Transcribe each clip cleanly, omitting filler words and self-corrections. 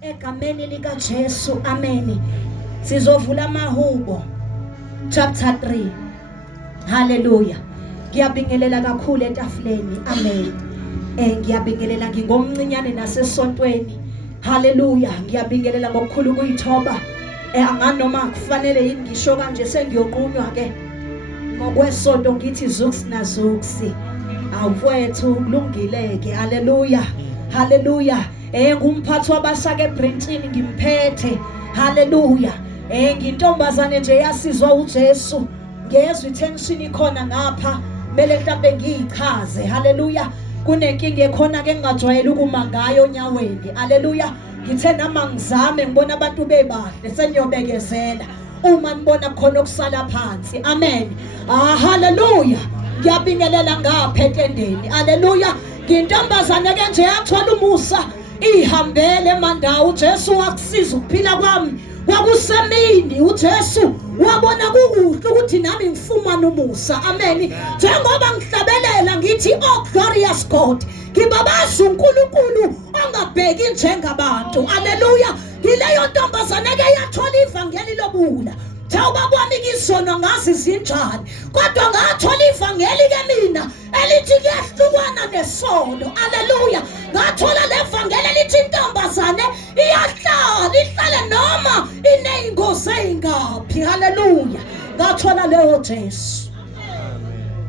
Egameni lika Jesu, amen. Sizovula amahubo chapter 3. Hallelujah. Ngiyabingelela kakhulu etafuleni, amen. Ngiyabingelela ngingomncinyane nasesontweni. Hallelujah. Ngiyabingelela ngokukhulu kuyithoba. Anganoma kufanele yini ngisho kanje sengiyoqunywa ke ngokwesonto ngithi zuks na zuksi. Awufethu kulungileke. Hallelujah. Hallelujah. Ngumphathi wabashaka eBrentini ngimphethe. Hallelujah. Ngintombazane nje yasizwa uJesu. Ngezwe tension ikhona ngapha. Mele mhlambe ngiyichaze. Hallelujah. Kunenkinga ekhona ke ngingajwayele ukuma ngayo onyaweni. Hallelujah. Ngithe nama ngizame ngibona abantu bebahle sengiyobekezela. Uma nibona khona okusala phansi. Amen. Hallelujah. Ngiyabingelela ngapha etendeni. Hallelujah. Ngintombazane ke nje yathola umusa ihambele emandawo. uJesu wakusiza ukuphila kwami. Wakusemini uJesu wabona kukuhle ukuthi nami ngifumane umusa. Amen. Njengoba ngihlabelela ngithi oh glorious God. Ngibabaza uNkulunkulu ongabheki njengabantu. Hallelujah. Ngileyo ntombazane ke yathola ivangeli lobula. Thawuba kwami ngizona ngazi zinjani. Kodwa ngathola ivangeli ke mina elithi kuyahlukana nesono. Hallelujah. Ngathola levangeli elithi intombazane ihlale noma ineyingozi ezingaphi. Hallelujah. Ngathola leyo Jesu.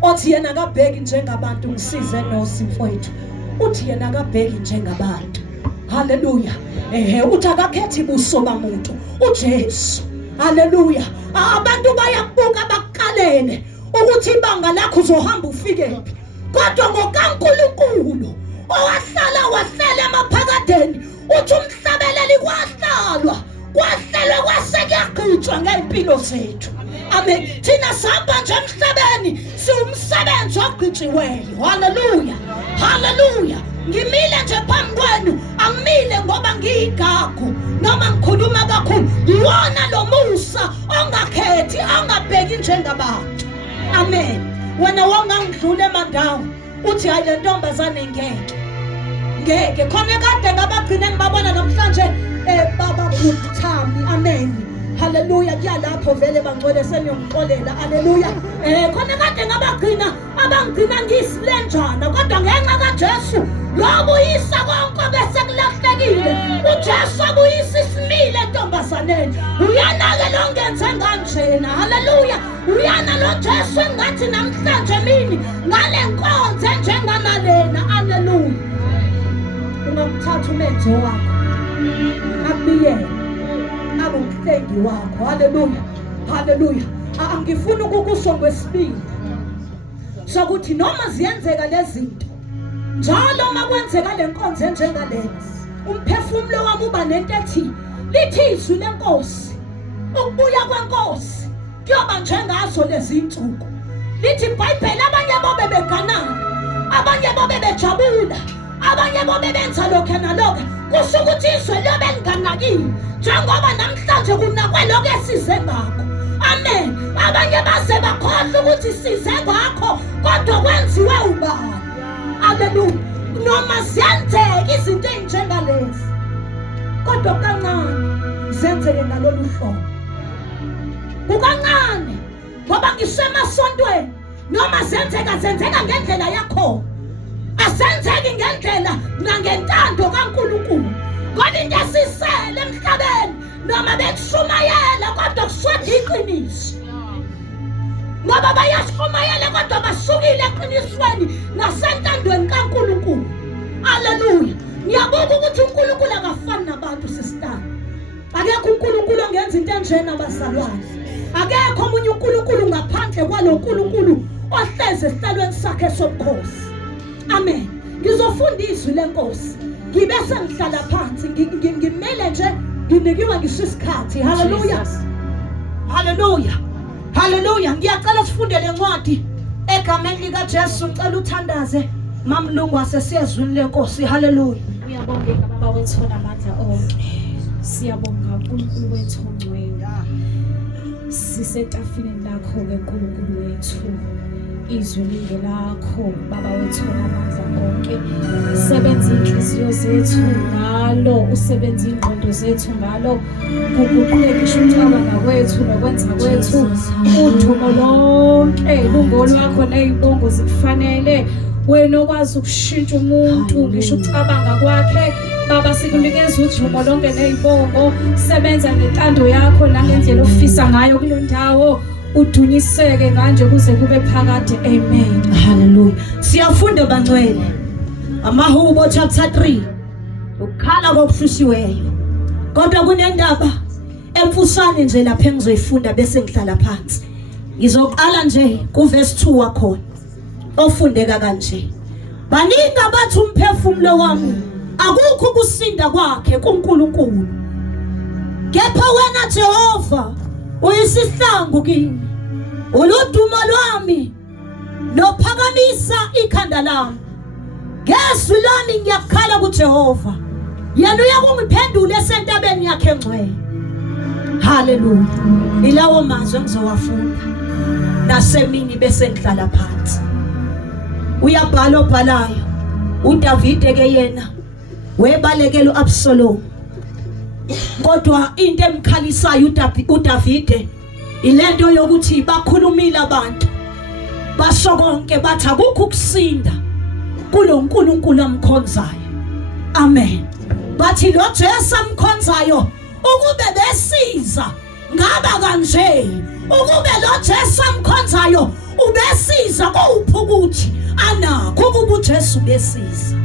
Othi yena akabheki njengabantu ngisize nosimfowethu. Uthi yena akabheki njengabantu. Hallelujah. Uthi akakhethi buso bamuntu. uJesu. Hallelujah. Abantu bayabuka bakalele ukuthi ibanga lakho uzohamba ufike phi. Kodwa ngokaNkulunkulu owahlala emaphakadeni uthi umhlabeleli kwahlalwa kwahlelwe kwasekuyagqitshwa ngempilo zethu. Amen. Thina sihamba nje emhlabeni siwumsebenzi ogqitshiweyo. Hallelujah. Hallelujah. Ngimile nje phambi kwenu angimile ngoba ngiyigagu noma ngikhuluma kakhulu. Iwona lo musa ongakhethi ongabheki njengabantu. Amen. Wena wongangidlula emandawo uthi hayi le ntombazane ngeke khona kade ngabagcine ngibabona namhlanje baba uthami. Amen. Hallelujah. Kuyalapho vele bangcwele seniyongixolela. Hallelujah. Khona kade ngabagcina abangcina ngisilenjana kodwa ngenxa kaJesu lobuyisa konke bese kulahlekile. uJesu abuyisa isimile entombazaneni. Uyana ke lo ngenze kanjena. Hallelujah. Uyana lo Jesu engathi namhlanje mini ngale nkonzo njenganalena. Hallelujah. Ungamthatha umenzo wakho akubiyele abumhlengi wakho. Hallelujah. Hallelujah. Angifuni ukukusho ngwesibili sokuthi noma ziyenzeka lezi zinto njalo makwenzeka lenkonzo enjengalena umphefumulo wami uba nento ethi lithi izwi lenkosi ukubuya kwenkosi kuyoba njengazo lezi insuku. Lithi iBhayibheli abanye bobe beganana, abanye bobe bejabula, abanye bobe benza lokho nalokho. Kusho ukuthi izwe lobe linganakile njengoba namhlanje kunakwe lokho esize ngakho. Amen. Abanye base bakhohlwa ukuthi size ngakho kodwa kwenziwe ubani. Hallelujah. Noma ziyenzeka izinto ezinjengalezi kodwa kancane zenzeke ngalolu hlobo. Kukancane ngoba ngisemasontweni noma zenzeka ngendlela yakho. Asenzeki ngendlela nangentando kaNkulunkulu. Kodwa into esisele emhlabeni noma bekushumayela kodwa kuswedwa iqiniso. Ngoba bayashumayela kodwa basukile eqinisweni nasentandweni kaNkulunkulu. Hallelujah. Ngiyabuka ukuthi uNkulunkulu akafani nabantu sistani. Akekho uNkulunkulu ongenza into enjena abazalwane. Akekho omunye uNkulunkulu ngaphandle kwalo uNkulunkulu ohleze esihlalweni sakhe sobukhosi. Amen. Ngizofunda izwi lenkosi. Ngibe sengihlala phansi ngimele nje nginikiwe ngisho isikhathi. Hallelujah. Hallelujah. Hallelujah. Ngiyacela sifunde le ncwadi egameni lika Jesu. Ngicela uthandaze mamlungu wasesiyezwini lenkosi. Hallelujah. Uyabongeka baba wethu namandla onke. Siyabonga uNkulunkulu wethu ongcwele. Sisetafuleni lakho ke uNkulunkulu wethu. izwi lingelakho baba wethu namandla onke. Sebenza inhliziyo zethu ngalo, usebenza ingqondo zethu ngalo, kuguqule ngisho ukucabanga kwethu nokwenza kwethu. Udumo lonke lungolwakho nezibongo zikufanele. Wena okwazi ukushintsha umuntu ngisho ukucabanga kwakhe. Baba sikunikeza udumo lonke nezibongo. Sebenza ngentando yakho nangendlela ofisa ngayo kulo ndawo. Udunyiseke manje kuze kube phakade. Amen. Hallelujah. Siyafunda bangcwele. Amahubo chapter 3. Ukukhala kokushushiweyo. Kodwa kunendaba emfusane nje lapha engizoyifunda bese ngihlala phansi. Ngizoqala nje kuverse 2 wakhona. Ofundeka kanje. Baningi abathi umphefumulo wami akukho ukusinda kwakhe kuNkulunkulu. Kepha wena Jehova uyisihlangu kimi. Uludumo lwami nophakamisa ikhanda lami. Ngezwi lami ngiyakhala kuJehova. Yena uyakungiphendula esentabeni yakhe engcwele. Hallelujah. Ilawo mazwi engizowafunda nasemini bese ngihlala phansi. Uyabhala obhalayo uDavide ke yena webalekela uAbsalom. Kodwa into emkhalisayo uDavide ilento yokuthi bakhulumile abantu basho konke bathi akukho ukusinda kulo nkulunkulu amkhonzayo. Amen. Bathi lo Jesu amkhonzayo ukube besiza ngaba kanje, ukube lo Jesu amkhonzayo ubesiza kuphi ukuthi anakho ukuba uJesu besiza.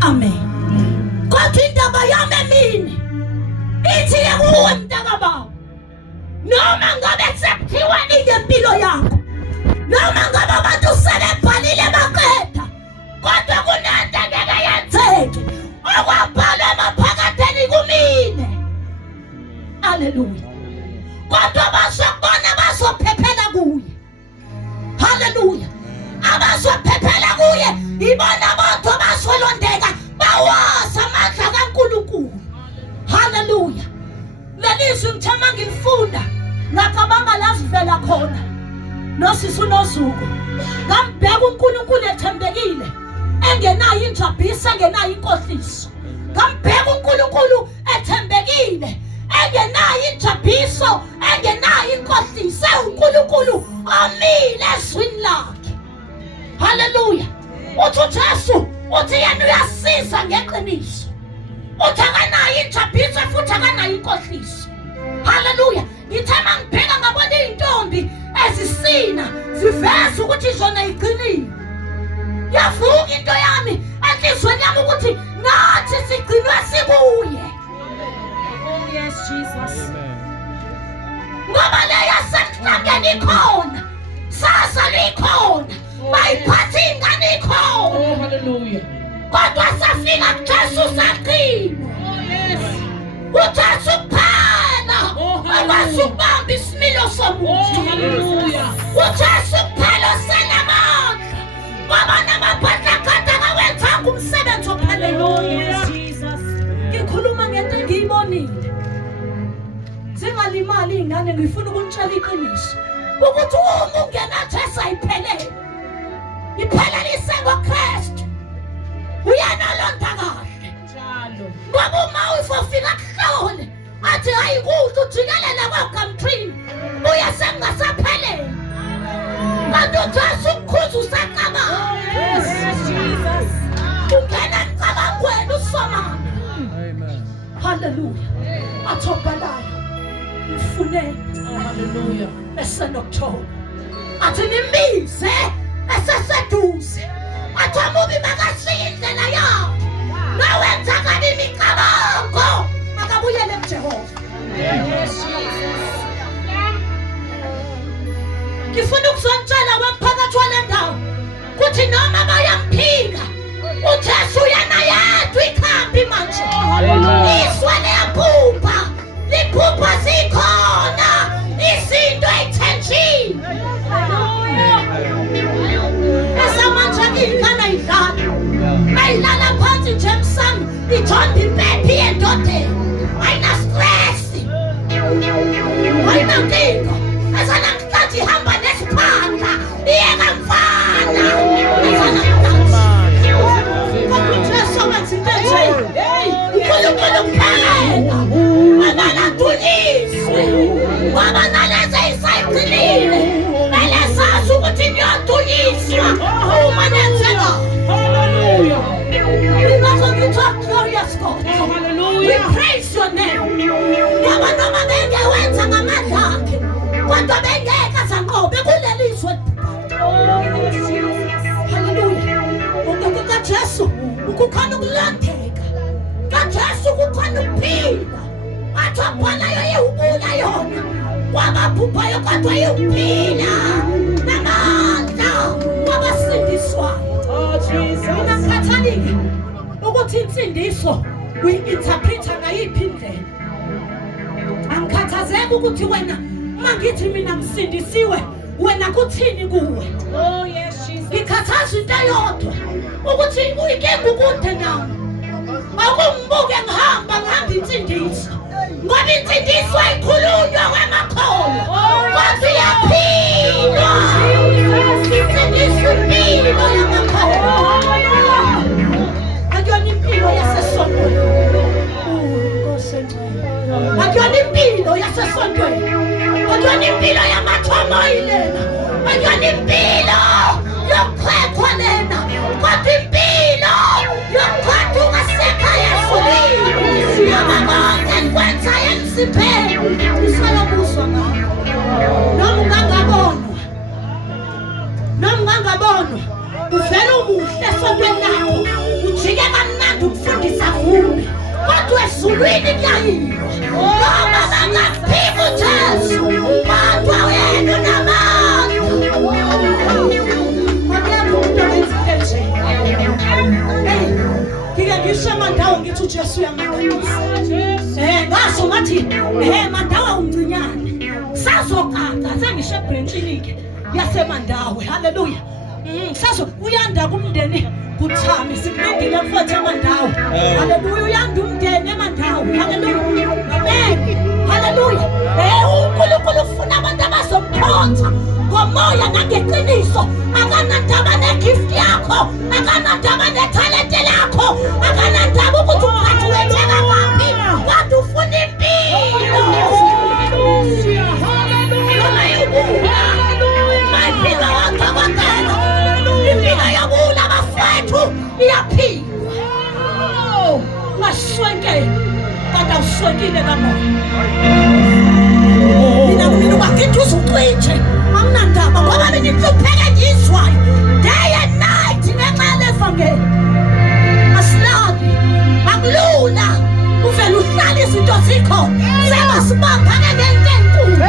Amen. Kodwa indaba yami emini ithi kuwe mntakababa, noma ngabe sekuthiwa ngempilo yakho, noma ngabe abantu sebebhalile baqeda, kodwa kunento ngeke yenzeke okwabhalwa emaphaketheni kumina. Hallelujah. Kodwa bazobona bazophephela kuye. Hallelujah. Abazophephela kuye ibona abantu bazolondeka bawazi amandla kaNkulunkulu. Hallelujah. Lelizwi ngithema ngilifunda ngacabanga lazivela khona noSisu noZuku. Ngambheka uNkulunkulu ethembekile engenayo injabisi, engenayo inkohliso. Ngambheka uNkulunkulu ethembekile engenayo injabiso, engenayo inkohliso. uNkulunkulu amile ezwini lakhe. Hallelujah. Uthi uJesu uthi yena uyasiza ngeqiniso. Uthi akanayo injabiso futhi akanayo inkohliso. Hallelujah. Ngithema ngibheka ngabona izintombi ezisina ziveza ukuthi zona iqinile. Yavuka into yami enhlizweni yami ukuthi nathi sigcinwe sikuye. Oh yes Jesus. Ngoba leya senhlangene ikhona, sasa likhona, bayiphatha ingane ikhona. Oh hallelujah. Kodwa safika kuJesu saqina. Oh yes. uJesu kuphela akwazi ukubamba isimilo somuntu. Oh hallelujah. uJesu kuphela osenamandla ngoba namabhadlakade akawenzanga umsebenzi ophelele. Oh yes Jesus. Ngikhuluma ngento engiyibonile. Zingalimali ingane, ngifuna ukunitshela iqiniso ukuthi uma ungena Jesu ayiphelele. Iphelelise ngoKristu. Uyanalonda kahle. Njalo. Ngoba uma ufika kuhlole athi hayi kuhle ujikelele kwaGumtree uya sengasaphele. Kanti uJesu ukukhuza usacabanga. Yes Jesus. Ungena nicabangweni usomama. Amen. Hallelujah. Athobalayo mfuneni Oh hallelujah. esenokuthola athi nimbize eseseduze, athi amubi makashiye indlela yawo nawenza kabi imicabango akabuyele kuJehova. Yes Jesus. Ngifuna ukuzonitshela wemphakathi wale ndawo ukuthi noma bayamphika uJesu yena yedwa ikhambi manje. Iswa liyaphupha, liphupha zikhona izinto ezithenjiwe. Esamanje ingane ayidlala, ayilala phansi nje emsamo ijonda praise your name. Ngoba noma bengewenza ngamandla akhe, kodwa bengeke azanqobe kuleli izwe. Hallelujah. Ngoba kaJesu ukukhona ukulandeka. kaJesu kukhona ukuphila. Athwabhala yeyubula yona. Wabaphuphayo kodwa yekuphila. Namandla wabasindiswayo. Oh Jesus. Mina ngikhathalile ukuthi insindiso uyi-interpreta ngayiphi indlela. Angikhathazeki ukuthi wena mangithi mina ngisindisiwe wena kuthini kuwe. Oh yes Jesus. Ngikhathaza into eyodwa ukuthi uyinkinga ukude nawe. Akungibuke ngihamba insindiso. Ngoba insindiso ayikhulunywa kwemakhono. Kodwa iyaphila. Insindiso impilo yamakhono. Akuyona impilo yasesontweni. Akuyona impilo yasesontweni. Akuyona impilo yamathomo ilena. Akuyona impilo yokukhethwa lena. Kodwa impilo yokukhethwa ungasekhaya esulwini. Ngoba konke nikwenza emsipheni. Isayobuswa ngakho. Noma ungangabonwa. Uvela umuhle esontweni lakho. Ujike kamnandi ukufundisa vume. Kodwa esulwini kuyayiwa. Ngoba bangaphika uJesu. Kodwa wena unamandla. Akuyena umuntu owenza into enje. Ngike ngisho emandawo ngithi uJesu uyamangalisa. Ngaso ngathi Mandawo umncinyane. Sazogada sengisho eBrentlinike yaseMandawe. Hallelujah. Saso uyanda kumndeni kuthami sikulindile mfowethu eMandawo. Hallelujah. Uyanda umndeni eMandawo. Hallelujah. Amen. Hallelujah. uNkulunkulu ufuna abantu abazomkhonza ngomoya nangeqiniso. Akanandaba negift yakho, akanandaba nethalente lakho, akanandaba ukuthi ungathi wenzeka ngaphi. Kodwa ufuna impilo. Impilo waqhakazela. Impilo yabula bafethu iyaphila. Masweke kodwa uswekile kamoya. Mina bakithi uzucwethe amnandaba ngoba benihlupheke ngizwayo day and night ngenxa yevangeli. Asilali akulula uvela uhlala izinto zikhona. Sebasibamba ngento enkulu.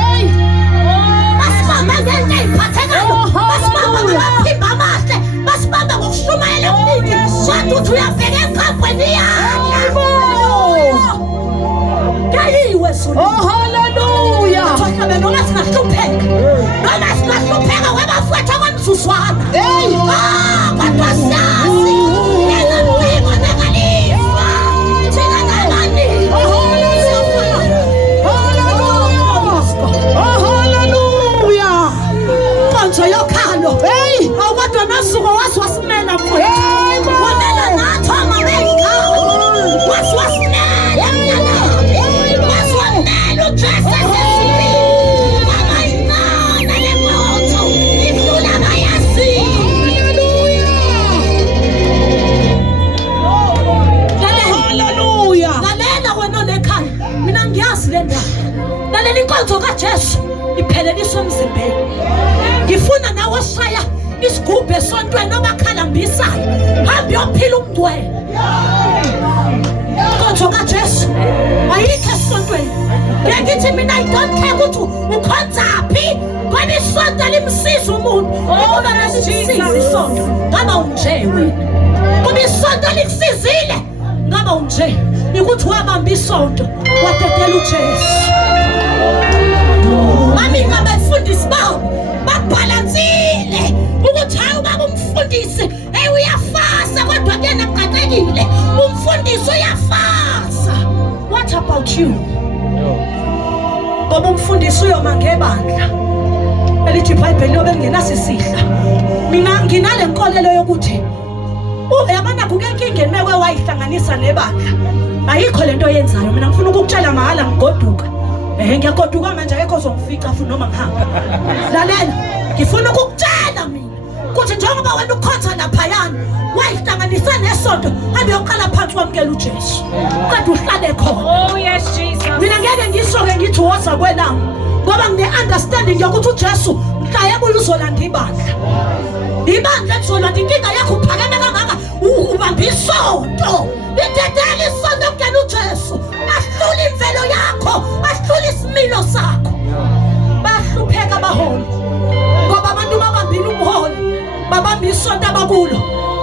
Basibamba ngento eziphathekayo. Basibamba ngamaphimbo amahle. Basibamba ngokushumayela okuningi. Kodwa uthi uyafika ekhapweni yakho. Kayiwe sona. Oh hallelujah. Thoshebe noma singahlupheka. Noma singahlupheka webafethu kwamzuzwana. Kodwa siyazi. Ngezimpilo nekalifa. Thina nabani. Hallelujah. Konzo yokhalo. Awukwadwa nasuku wasiwasimela mfowethu. Wamela nathi amabengikawo. Wasiwasimela mnyana. Wasiwamela uJesu esesifini. Abancane lemoto. Ifuna bayasi. Hallelujah. Lalela wena olekhaya. Mina ngiyazi le ndaba. Lalela inkonzo kaJesu ipheleliswa emzimbeni. Ngifuna nawe oshaya isigubhu esontweni obakhalambisayo. Hambe uyophila umngcwele. Inkonzo kaJesu ayikho esontweni. Ngithi mina I don't care ukuthi ukhonzaphi. Ngoba isonto limsiza umuntu. Ngoba nasisiza isonto. Ngaba unje wena. Ngoba isonto likusizile. Ngaba unje. Ukuthi wabamba isonto wadedela uJesu. Mami ngabafundisi bawo babhalansile ukuthi hayi ubaba umfundisi uyafasa kodwa kuyena kuqaqekile. Umfundisi uyafasa. What about you? Ngoba umfundisi uyoma ngebandla elithi iBhayibheli lobe kungenasisidla. Mina nginale nkolelo yokuthi uyabona kukenkinga enekwe wayihlanganisa nebandla. Ayikho lento oyenzayo. Mina ngifuna ukukutshela mahala ngigoduka. Ngiyagoduka manje akekho ozongifica futhi noma ngihamba. Lalela, ngifuna ukukutshela mina kuthi njengoba wena ukhonza laphayana wayihlanganisa nesonto hambe yoqala phansi wamukela uJesu kanti uhlale khona. Oh yes Jesus. Mina ngeke ngisoke ngithi woza kwenami ngoba ngine-understanding yokuthi uJesu mhla ebuya uzolanda ibandla. Ibandla lizolanda inkinga yakho uphakeme kangaka ubambe isonto. Lidedele isonto kungena uJesu ahlule imvelo yakho ahlule isimilo sakho. Bahlupheka abaholi ngoba abantu babambile ubuholi babambe isonto abakulo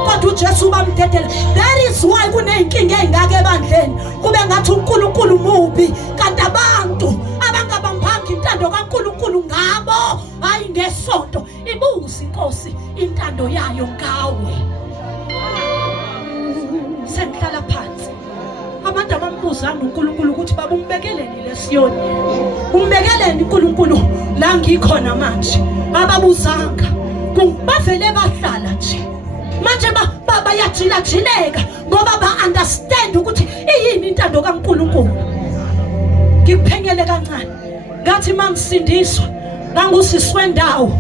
kodwa uJesu bamdedela. That is why kuneyinkinga ezingaka ebandleni kube ngathi uNkulunkulu mubi kanti abantu abangabambanga intando kaNkulunkulu ngabo hayi ngesonto. Ibuza inkosi intando yayo ngawe. Sengihlala phansi abantu abambuzanga uNkulunkulu ukuthi baba umbekeleni leSiyoni, umbekeleni uNkulunkulu la ngikhona manje. Ababuzanga bavele bahlala nje manje bayajilajileka ngoba ba-understand ukuthi iyini intando kaNkulunkulu. Ngikuphenyele kancane ngathi mangisindiswa ngangusisi wendawo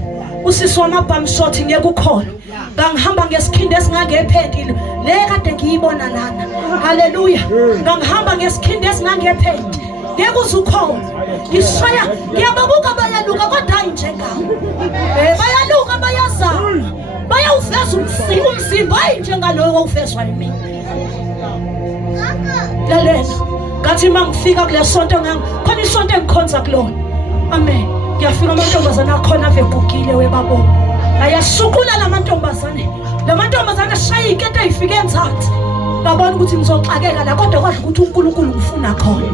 usisi wamabhamshoti ngeke ukhona ngangihamba ngesikhindi esingangephendile le kade ngiyibona lana. Haleluya. Ngangihamba ngesikhindi esingangephendi ngeke uzukhona. Ngishoya ngiyababuka bayaluka kodwa hayi njengawo. Bayaluka bayazama bayawuveza umzimba hayi njengaloyo owuvezwa yimina. Lalela ngathi mangifika kule sonto khona isonto engikhonza kulona. Amen. Ngiyafika amantombazane akhona avegugile webabona ayasukula lamantombazane shaya ikete ayifike enzansi babona ukuthi ngizoxakeka la kodwa kwadla ukuthi uNkulunkulu ufuna khona.